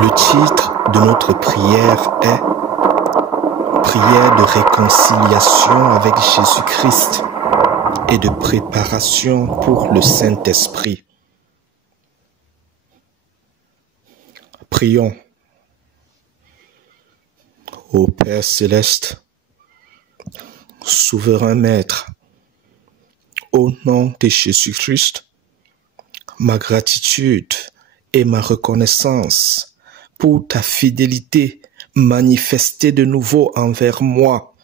Le titre de notre prière est Prière de réconciliation avec Jésus-Christ et de préparation pour le Saint-Esprit. Prions. Ô Père céleste, souverain Maître, au nom de Jésus-Christ, ma gratitude et ma reconnaissance pour ta fidélité manifestée de nouveau envers moi,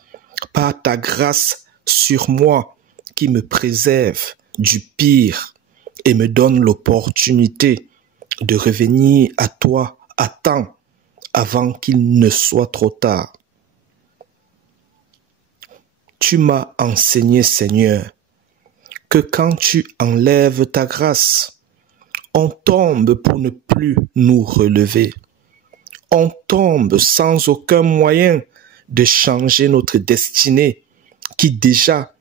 par ta grâce sur moi qui me préserve du pire et me donne l'opportunité de revenir à toi à temps avant qu'il ne soit trop tard. Tu m'as enseigné, Seigneur, que quand tu enlèves ta grâce, on tombe pour ne plus nous relever. On tombe sans aucun moyen de changer notre destinée qui déjà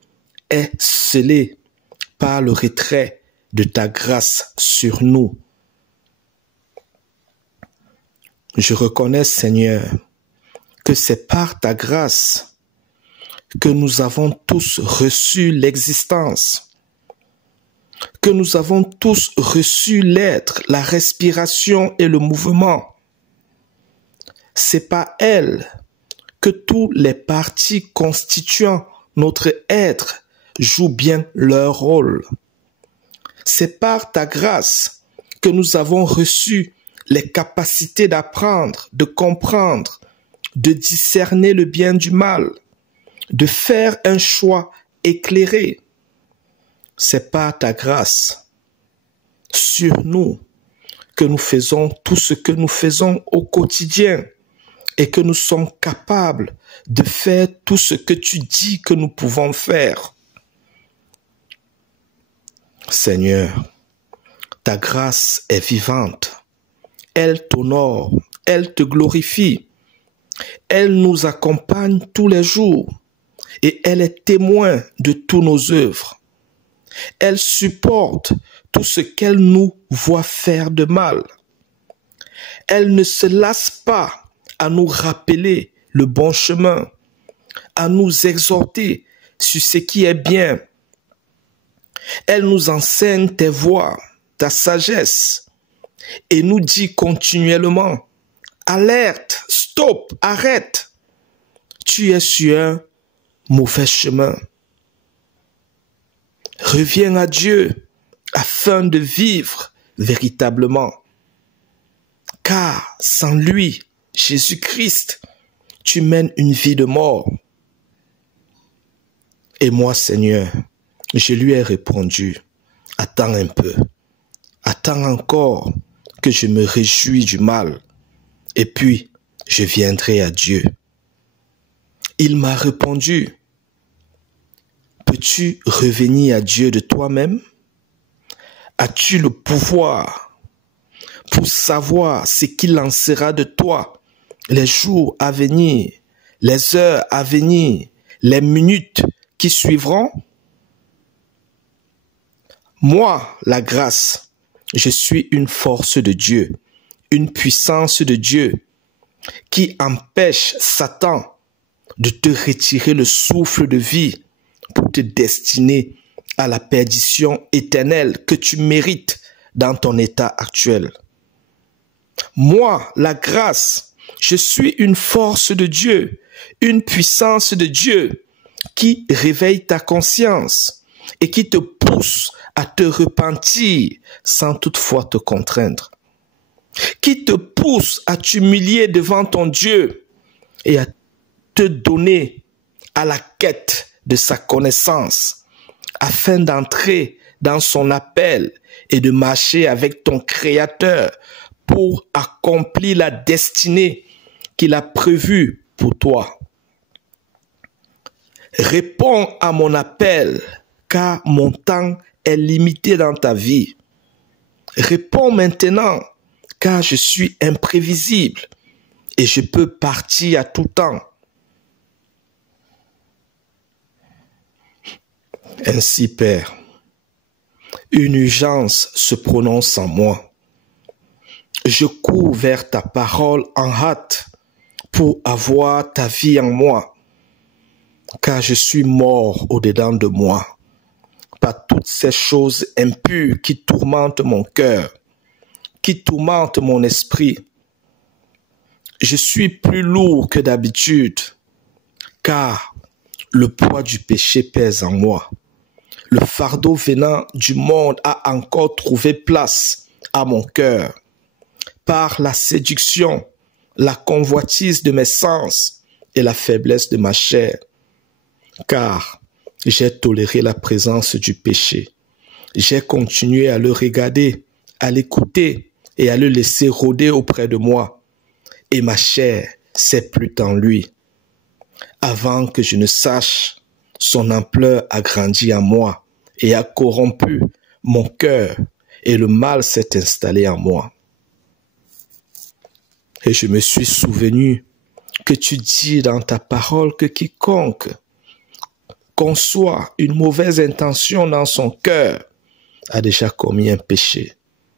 est scellée par le retrait de ta grâce sur nous. Je reconnais, Seigneur, que c'est par ta grâce que nous avons tous reçu l'existence, que nous avons tous reçu l'être, la respiration et le mouvement. C'est par elle que tous les parties constituant notre être jouent bien leur rôle. C'est par ta grâce que nous avons reçu les capacités d'apprendre, de comprendre, de discerner le bien du mal, de faire un choix éclairé. C'est par ta grâce sur nous que nous faisons tout ce que nous faisons au quotidien et que nous sommes capables de faire tout ce que tu dis que nous pouvons faire. Seigneur, ta grâce est vivante. Elle t'honore, elle te glorifie. Elle nous accompagne tous les jours et elle est témoin de tous nos œuvres. Elle supporte tout ce qu'elle nous voit faire de mal. Elle ne se lasse pas à nous rappeler le bon chemin, à nous exhorter sur ce qui est bien. Elle nous enseigne tes voies, ta sagesse, et nous dit continuellement, alerte, stop, arrête, tu es sur un mauvais chemin. Reviens à Dieu afin de vivre véritablement. Car sans lui, Jésus-Christ, tu mènes une vie de mort. Et moi, Seigneur, je lui ai répondu, attends un peu, attends encore que je me réjouis du mal, et puis je viendrai à Dieu. Il m'a répondu, peux-tu revenir à Dieu de toi-même? As-tu le pouvoir pour savoir ce qu'il en sera de toi les jours à venir, les heures à venir, les minutes qui suivront? Moi, la grâce, je suis une force de Dieu, une puissance de Dieu qui empêche Satan de te retirer le souffle de vie pour te destiner à la perdition éternelle que tu mérites dans ton état actuel. Moi, la grâce, je suis une force de Dieu, une puissance de Dieu qui réveille ta conscience et qui te pousse à te repentir sans toutefois te contraindre, qui te pousse à t'humilier devant ton Dieu et à te donner à la quête de sa connaissance afin d'entrer dans son appel et de marcher avec ton Créateur pour accomplir la destinée qu'il a prévue pour toi. Réponds à mon appel, car mon temps est limité dans ta vie. Réponds maintenant, car je suis imprévisible et je peux partir à tout temps. Ainsi, Père, une urgence se prononce en moi. Je cours vers ta parole en hâte pour avoir ta vie en moi, car je suis mort au-dedans de moi par toutes ces choses impures qui tourmentent mon cœur, qui tourmentent mon esprit. Je suis plus lourd que d'habitude, car le poids du péché pèse en moi. Le fardeau venant du monde a encore trouvé place à mon cœur. Par la séduction, la convoitise de mes sens et la faiblesse de ma chair. Car j'ai toléré la présence du péché. J'ai continué à le regarder, à l'écouter et à le laisser rôder auprès de moi. Et ma chair s'est plut en lui. Avant que je ne sache, son ampleur a grandi en moi et a corrompu mon cœur, et le mal s'est installé en moi. Et je me suis souvenu que tu dis dans ta parole que quiconque conçoit une mauvaise intention dans son cœur a déjà commis un péché.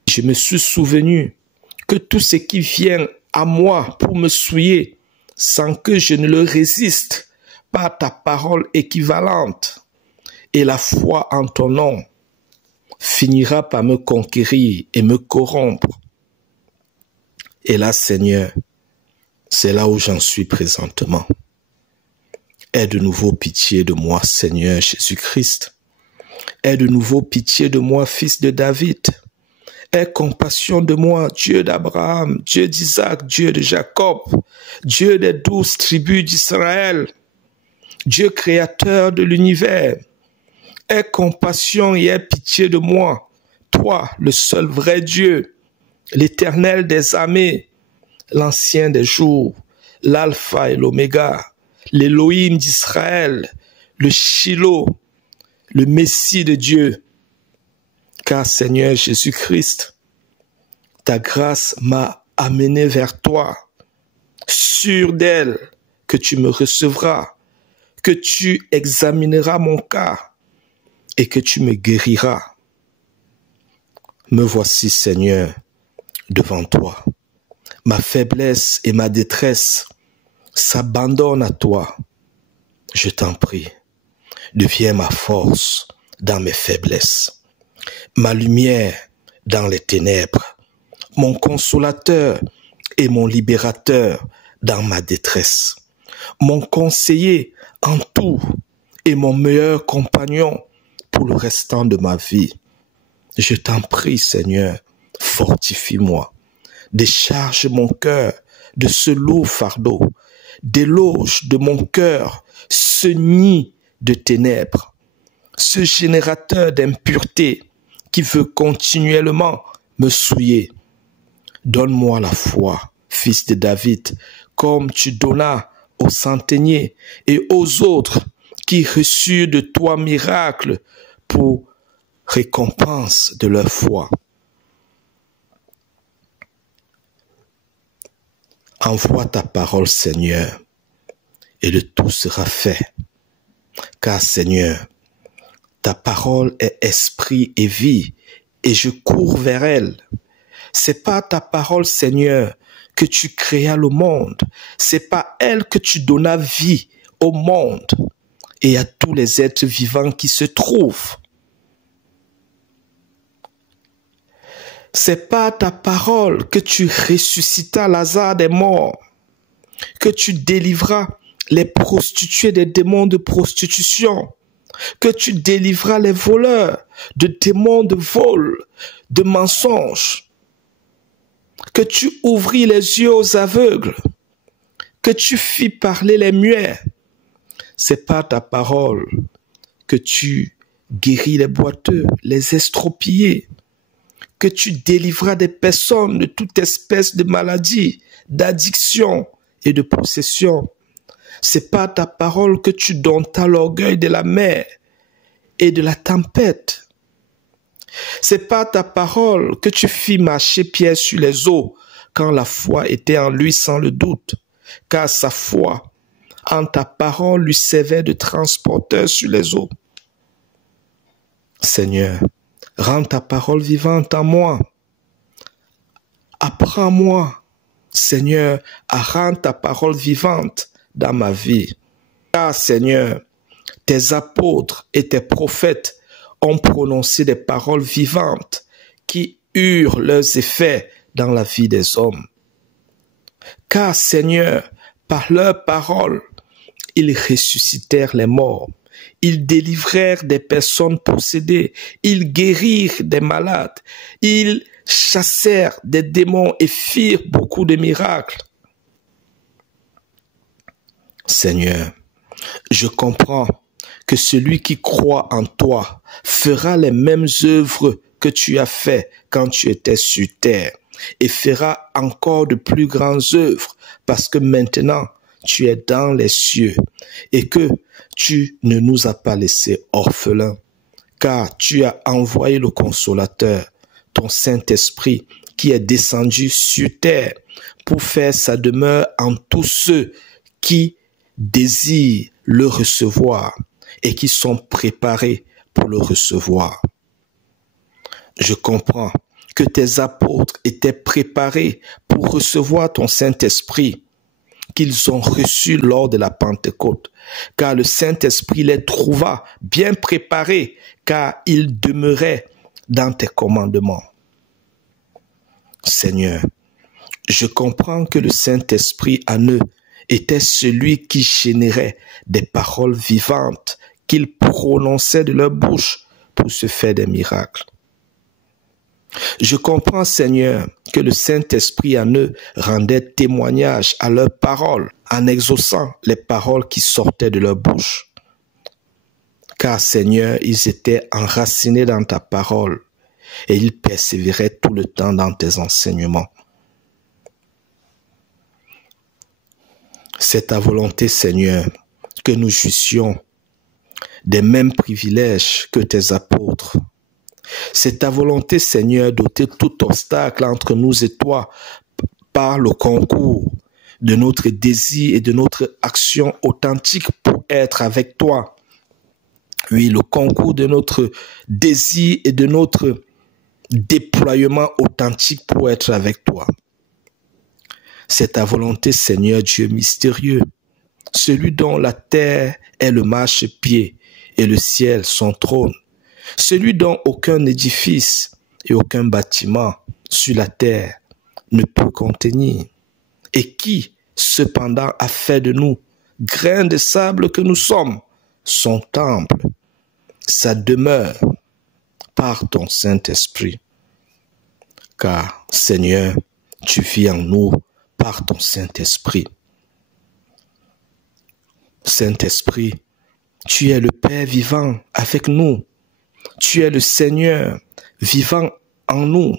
Je me suis souvenu que tout ce qui vient à moi pour me souiller, sans que je ne le résiste par ta parole équivalente et la foi en ton nom, finira par me conquérir et me corrompre. Et là, Seigneur, c'est là où j'en suis présentement. Aie de nouveau pitié de moi, Seigneur Jésus-Christ. Aie de nouveau pitié de moi, fils de David. Aie compassion de moi, Dieu d'Abraham, Dieu d'Isaac, Dieu de Jacob, Dieu des 12 tribus d'Israël, Dieu créateur de l'univers. Aie compassion et aie pitié de moi, toi, le seul vrai Dieu, l'Éternel des armées, l'Ancien des jours, l'Alpha et l'Oméga, l'Élohim d'Israël, le Shiloh, le Messie de Dieu. Car Seigneur Jésus-Christ, ta grâce m'a amené vers toi, sûr d'elle que tu me recevras, que tu examineras mon cas et que tu me guériras. Me voici, Seigneur, devant toi. Ma faiblesse et ma détresse s'abandonnent à toi. Je t'en prie, deviens ma force dans mes faiblesses, ma lumière dans les ténèbres, mon consolateur et mon libérateur dans ma détresse, mon conseiller en tout et mon meilleur compagnon pour le restant de ma vie. Je t'en prie, Seigneur, fortifie-moi, décharge mon cœur de ce lourd fardeau, déloge de mon cœur ce nid de ténèbres, ce générateur d'impureté qui veut continuellement me souiller. Donne-moi la foi, fils de David, comme tu donnas aux centeniers et aux autres qui reçurent de toi miracle pour récompense de leur foi. Envoie ta parole, Seigneur, et le tout sera fait. Car, Seigneur, ta parole est esprit et vie, et je cours vers elle. C'est par ta parole, Seigneur, que tu créas le monde. C'est par elle que tu donnas vie au monde et à tous les êtres vivants qui se trouvent. C'est par ta parole que tu ressuscitas Lazare des morts, que tu délivras les prostituées des démons de prostitution, que tu délivras les voleurs de démons de vol, de mensonges, que tu ouvris les yeux aux aveugles, que tu fis parler les muets. C'est par ta parole que tu guéris les boiteux, les estropiés, que tu délivras des personnes de toute espèce de maladie, d'addiction et de possession. C'est par ta parole que tu domptas l'orgueil de la mer et de la tempête. C'est par ta parole que tu fis marcher Pierre sur les eaux quand la foi était en lui sans le doute, car sa foi en ta parole lui servait de transporteur sur les eaux. Seigneur, rends ta parole vivante en moi. Apporte Apprends-moi, Seigneur, à rendre ta parole vivante dans ma vie. Car, Seigneur, tes apôtres et tes prophètes ont prononcé des paroles vivantes qui eurent leurs effets dans la vie des hommes. Car, Seigneur, par leurs paroles, ils ressuscitèrent les morts, ils délivrèrent des personnes possédées, ils guérirent des malades, ils chassèrent des démons et firent beaucoup de miracles. Seigneur, je comprends que celui qui croit en toi fera les mêmes œuvres que tu as fait quand tu étais sur terre et fera encore de plus grandes œuvres parce que maintenant tu es dans les cieux et que tu ne nous as pas laissés orphelins, car tu as envoyé le Consolateur, ton Saint-Esprit, qui est descendu sur terre pour faire sa demeure en tous ceux qui désirent le recevoir et qui sont préparés pour le recevoir. Je comprends que tes apôtres étaient préparés pour recevoir ton Saint-Esprit, qu'ils ont reçu lors de la Pentecôte, car le Saint-Esprit les trouva bien préparés, car ils demeuraient dans tes commandements. Seigneur, je comprends que le Saint-Esprit en eux était celui qui générait des paroles vivantes qu'ils prononçaient de leur bouche pour se faire des miracles. Je comprends, Seigneur, que le Saint-Esprit en eux rendait témoignage à leurs paroles en exaucant les paroles qui sortaient de leur bouche. Car, Seigneur, ils étaient enracinés dans ta parole et ils persévéraient tout le temps dans tes enseignements. C'est ta volonté, Seigneur, que nous jouissions des mêmes privilèges que tes apôtres. C'est ta volonté, Seigneur, d'ôter tout obstacle entre nous et toi par le concours de notre désir et de notre action authentique pour être avec toi. Oui, le concours de notre désir et de notre déploiement authentique pour être avec toi. C'est ta volonté, Seigneur Dieu mystérieux, celui dont la terre est le marchepied et le ciel son trône, celui dont aucun édifice et aucun bâtiment sur la terre ne peut contenir, et qui, cependant, a fait de nous, grains de sable que nous sommes, son temple, sa demeure, par ton Saint-Esprit. Car, Seigneur, tu vis en nous par ton Saint-Esprit. Saint-Esprit, tu es le Père vivant avec nous. Tu es le Seigneur vivant en nous.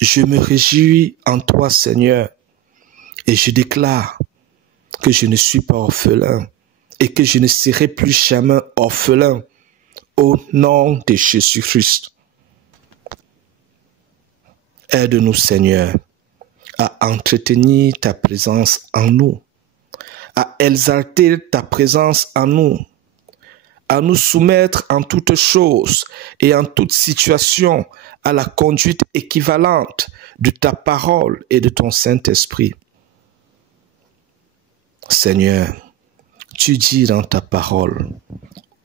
Je me réjouis en toi, Seigneur, et je déclare que je ne suis pas orphelin et que je ne serai plus jamais orphelin au nom de Jésus-Christ. Aide-nous, Seigneur, à entretenir ta présence en nous, à exalter ta présence en nous, à nous soumettre en toutes choses et en toute situation à la conduite équivalente de ta parole et de ton Saint-Esprit. Seigneur, tu dis dans ta parole,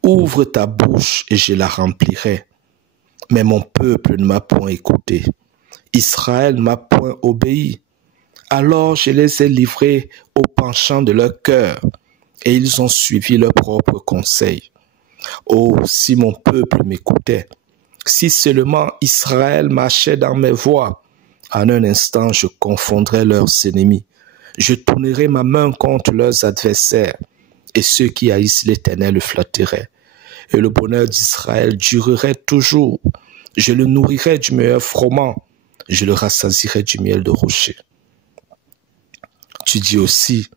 ouvre ta bouche et je la remplirai. Mais mon peuple ne m'a point écouté. Israël ne m'a point obéi. Alors je les ai livrés au penchant de leur cœur et ils ont suivi leurs propres conseils. Oh, si mon peuple m'écoutait, si seulement Israël marchait dans mes voies, en un instant je confondrais leurs ennemis. Je tournerais ma main contre leurs adversaires et ceux qui haïssent l'Éternel le flatteraient. Et le bonheur d'Israël durerait toujours. Je le nourrirai du meilleur froment, je le rassasierai du miel de rocher. Tu dis aussi,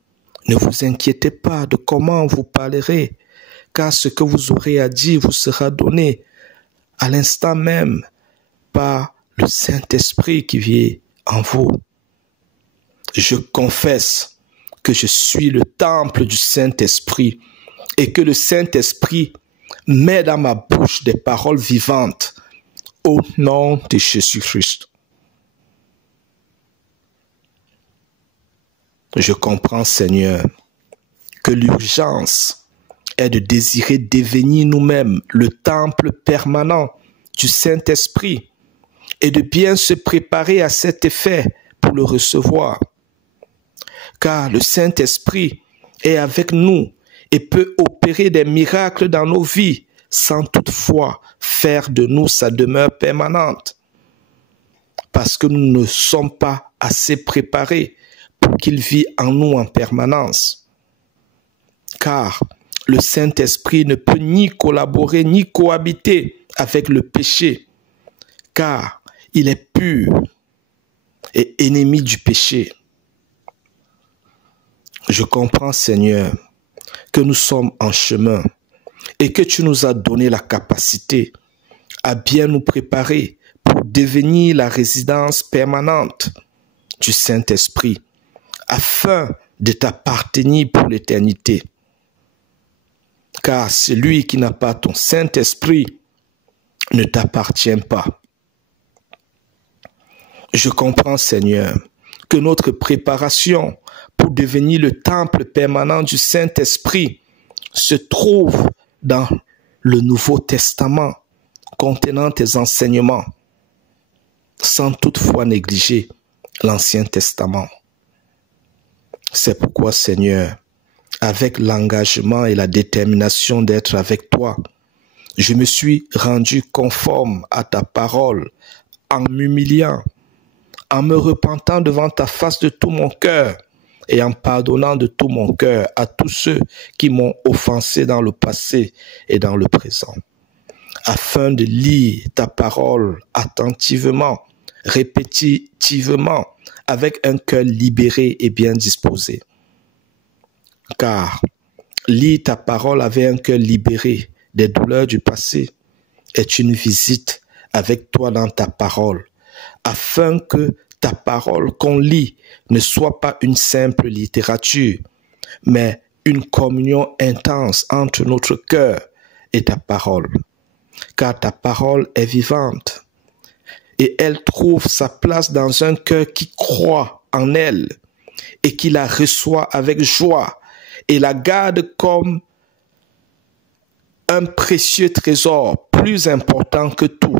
ne vous inquiétez pas de comment vous parlerez, car ce que vous aurez à dire vous sera donné à l'instant même par le Saint-Esprit qui vit en vous. Je confesse que je suis le temple du Saint-Esprit et que le Saint-Esprit met dans ma bouche des paroles vivantes au nom de Jésus-Christ. Je comprends, Seigneur, que l'urgence est de désirer devenir nous-mêmes le temple permanent du Saint-Esprit et de bien se préparer à cet effet pour le recevoir. Car le Saint-Esprit est avec nous et peut opérer des miracles dans nos vies sans toutefois faire de nous sa demeure permanente. Parce que nous ne sommes pas assez préparés pour qu'il vive en nous en permanence. Car le Saint-Esprit ne peut ni collaborer ni cohabiter avec le péché, car il est pur et ennemi du péché. Je comprends, Seigneur, que nous sommes en chemin et que tu nous as donné la capacité à bien nous préparer pour devenir la résidence permanente du Saint-Esprit, afin de t'appartenir pour l'éternité. Car celui qui n'a pas ton Saint-Esprit ne t'appartient pas. Je comprends, Seigneur, que notre préparation pour devenir le temple permanent du Saint-Esprit se trouve dans le Nouveau Testament, contenant tes enseignements, sans toutefois négliger l'Ancien Testament. C'est pourquoi, Seigneur, avec l'engagement et la détermination d'être avec toi, je me suis rendu conforme à ta parole en m'humiliant, en me repentant devant ta face de tout mon cœur et en pardonnant de tout mon cœur à tous ceux qui m'ont offensé dans le passé et dans le présent, afin de lire ta parole attentivement, répétitivement, avec un cœur libéré et bien disposé. Car lire ta parole avec un cœur libéré des douleurs du passé est une visite avec toi dans ta parole, afin que ta parole qu'on lit ne soit pas une simple littérature, mais une communion intense entre notre cœur et ta parole. Car ta parole est vivante et elle trouve sa place dans un cœur qui croit en elle et qui la reçoit avec joie et la garde comme un précieux trésor plus important que tout.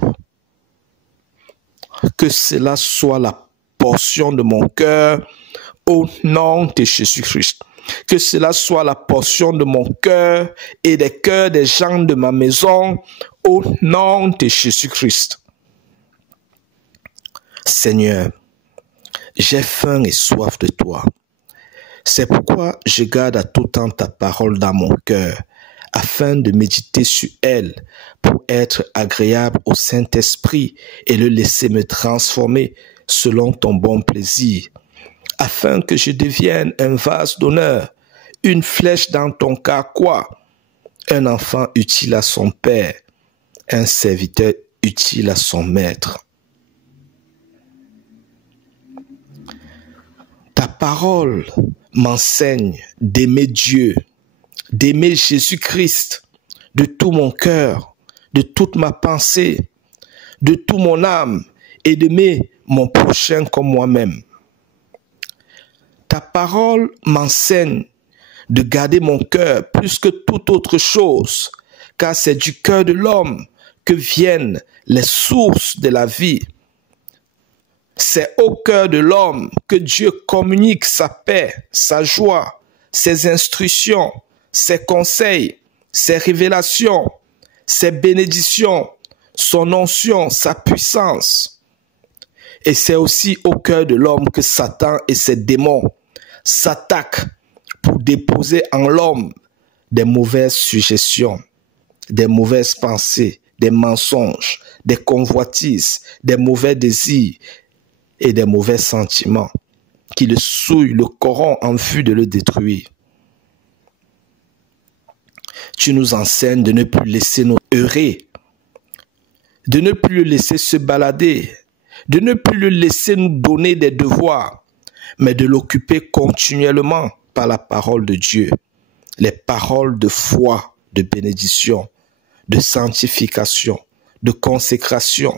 Que cela soit la portion de mon cœur au nom de Jésus-Christ. Que cela soit la portion de mon cœur et des cœurs des gens de ma maison au nom de Jésus-Christ. Seigneur, j'ai faim et soif de toi. C'est pourquoi je garde à tout temps ta parole dans mon cœur, afin de méditer sur elle pour être agréable au Saint-Esprit et le laisser me transformer selon ton bon plaisir, afin que je devienne un vase d'honneur, une flèche dans ton carquois, un enfant utile à son père, un serviteur utile à son maître. Ta parole m'enseigne d'aimer Dieu, d'aimer Jésus-Christ de tout mon cœur, de toute ma pensée, de toute mon âme et d'aimer mon prochain comme moi-même. Ta parole m'enseigne de garder mon cœur plus que toute autre chose, car c'est du cœur de l'homme que viennent les sources de la vie. C'est au cœur de l'homme que Dieu communique sa paix, sa joie, ses instructions, ses conseils, ses révélations, ses bénédictions, son onction, sa puissance. Et c'est aussi au cœur de l'homme que Satan et ses démons s'attaquent pour déposer en l'homme des mauvaises suggestions, des mauvaises pensées, des mensonges, des convoitises, des mauvais désirs et des mauvais sentiments qui le souillent, le corrompent en vue de le détruire. Tu nous enseignes de ne plus laisser nous errer, de ne plus le laisser se balader, de ne plus le laisser nous donner des devoirs, mais de l'occuper continuellement par la parole de Dieu, les paroles de foi, de bénédiction, de sanctification, de consécration,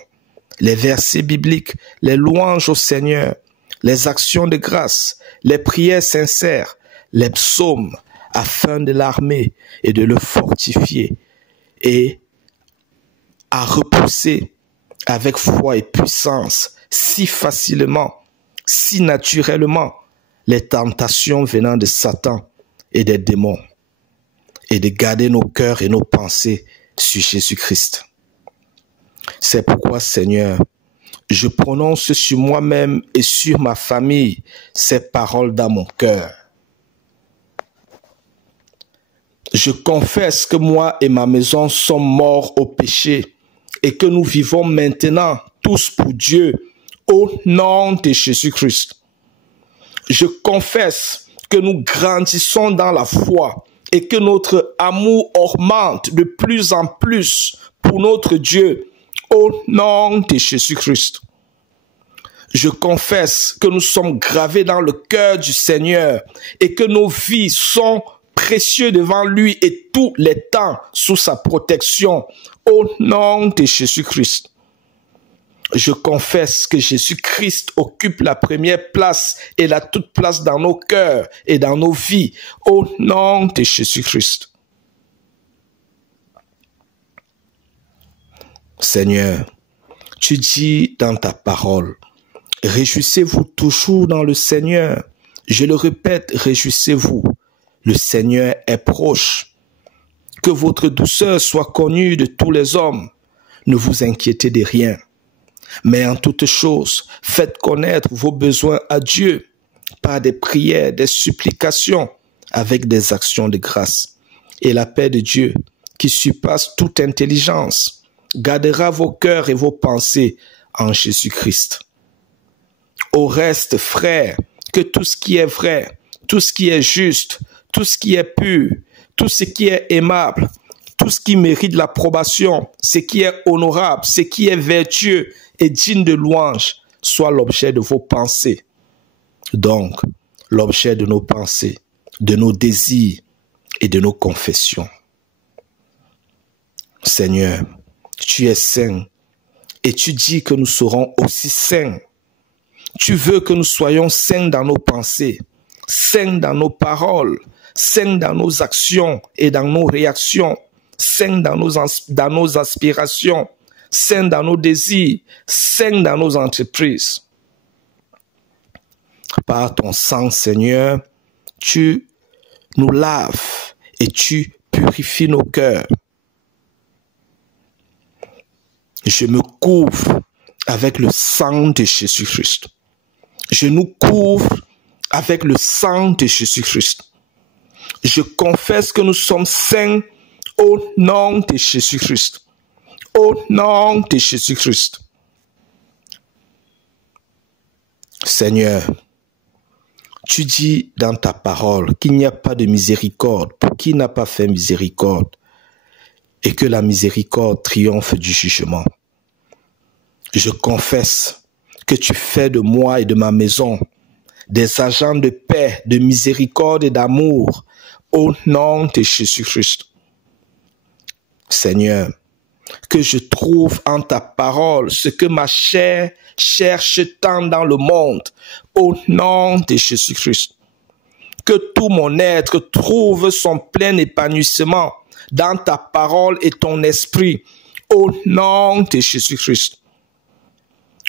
les versets bibliques, les louanges au Seigneur, les actions de grâce, les prières sincères, les psaumes, afin de l'armer et de le fortifier et à repousser avec foi et puissance si facilement, si naturellement les tentations venant de Satan et des démons, et de garder nos cœurs et nos pensées sur Jésus-Christ. C'est pourquoi, Seigneur, je prononce sur moi-même et sur ma famille ces paroles dans mon cœur. Je confesse que moi et ma maison sommes morts au péché et que nous vivons maintenant tous pour Dieu au nom de Jésus-Christ. Je confesse que nous grandissons dans la foi et que notre amour augmente de plus en plus pour notre Dieu au nom de Jésus-Christ. Je confesse que nous sommes gravés dans le cœur du Seigneur et que nos vies sont précieuses devant lui et tous les temps sous sa protection au nom de Jésus-Christ. Je confesse que Jésus-Christ occupe la première place et la toute place dans nos cœurs et dans nos vies au nom de Jésus-Christ. Seigneur, tu dis dans ta parole, réjouissez-vous toujours dans le Seigneur. Je le répète, réjouissez-vous. Le Seigneur est proche. Que votre douceur soit connue de tous les hommes. Ne vous inquiétez de rien. Mais en toutes choses, faites connaître vos besoins à Dieu par des prières, des supplications, avec des actions de grâce. Et la paix de Dieu, qui surpasse toute intelligence, gardera vos cœurs et vos pensées en Jésus-Christ. Au reste, frères, que tout ce qui est vrai, tout ce qui est juste, tout ce qui est pur, tout ce qui est aimable, tout ce qui mérite l'approbation, ce qui est honorable, ce qui est vertueux et digne de louange, soit l'objet de vos pensées. Donc, l'objet de nos pensées, de nos désirs et de nos confessions. Seigneur, tu es saint et tu dis que nous serons aussi saints. Tu veux que nous soyons saints dans nos pensées, saints dans nos paroles, saints dans nos actions et dans nos réactions, saints dans nos aspirations, saints dans nos désirs, saints dans nos entreprises. Par ton sang, Seigneur, tu nous laves et tu purifies nos cœurs. Je me couvre avec le sang de Jésus-Christ. Je nous couvre avec le sang de Jésus-Christ. Je confesse que nous sommes saints au nom de Jésus-Christ. Au nom de Jésus-Christ. Seigneur, tu dis dans ta parole qu'il n'y a pas de miséricorde pour qui n'a pas fait miséricorde et que la miséricorde triomphe du jugement. Je confesse que tu fais de moi et de ma maison des agents de paix, de miséricorde et d'amour au nom de Jésus-Christ. Seigneur, que je trouve en ta parole ce que ma chair cherche tant dans le monde, au nom de Jésus-Christ. Que tout mon être trouve son plein épanouissement dans ta parole et ton esprit, au nom de Jésus-Christ.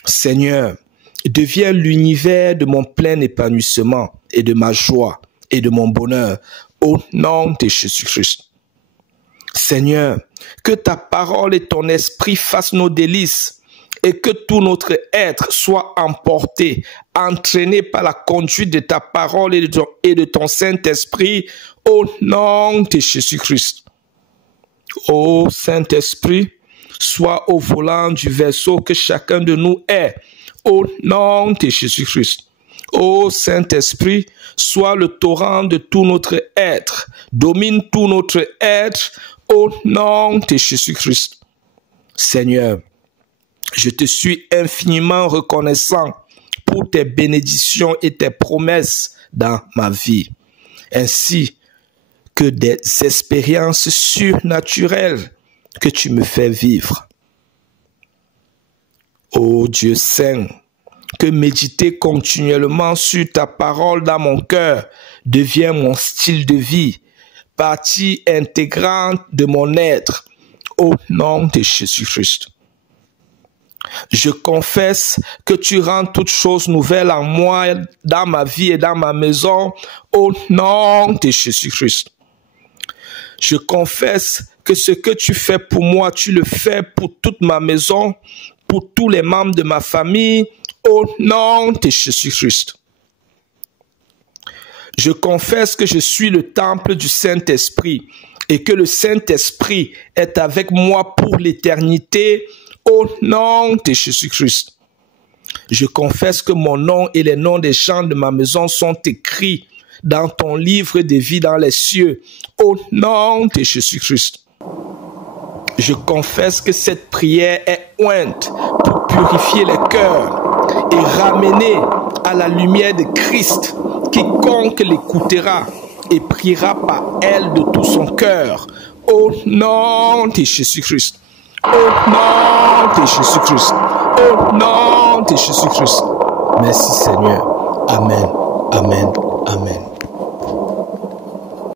Seigneur, deviens l'univers de mon plein épanouissement et de ma joie et de mon bonheur, au nom de Jésus-Christ. Seigneur, que ta parole et ton esprit fassent nos délices et que tout notre être soit emporté, entraîné par la conduite de ta parole et de ton Saint-Esprit, au nom de Jésus-Christ. Ô Saint-Esprit, sois au volant du vaisseau que chacun de nous est, au nom de Jésus-Christ. Ô Saint-Esprit, sois le torrent de tout notre être, domine tout notre être, au nom de Jésus-Christ. Seigneur, je te suis infiniment reconnaissant pour tes bénédictions et tes promesses dans ma vie, ainsi que des expériences surnaturelles que tu me fais vivre. Ô Dieu saint, que méditer continuellement sur ta parole dans mon cœur devient mon style de vie, partie intégrante de mon être, au nom de Jésus-Christ. Je confesse que tu rends toutes choses nouvelles en moi, dans ma vie et dans ma maison, au nom de Jésus-Christ. Je confesse que ce que tu fais pour moi, tu le fais pour toute ma maison, pour tous les membres de ma famille, au nom de Jésus-Christ. Je confesse que je suis le temple du Saint-Esprit et que le Saint-Esprit est avec moi pour l'éternité, au nom de Jésus-Christ. Je confesse que mon nom et les noms des gens de ma maison sont écrits dans ton livre de vie dans les cieux, au nom de Jésus-Christ. Je confesse que cette prière est ointe pour purifier les cœurs et ramener à la lumière de Christ quiconque l'écoutera et priera par elle de tout son cœur, au nom de Jésus-Christ. Au nom de Jésus-Christ. Au nom de Jésus-Christ. Merci Seigneur. Amen. Amen. Amen.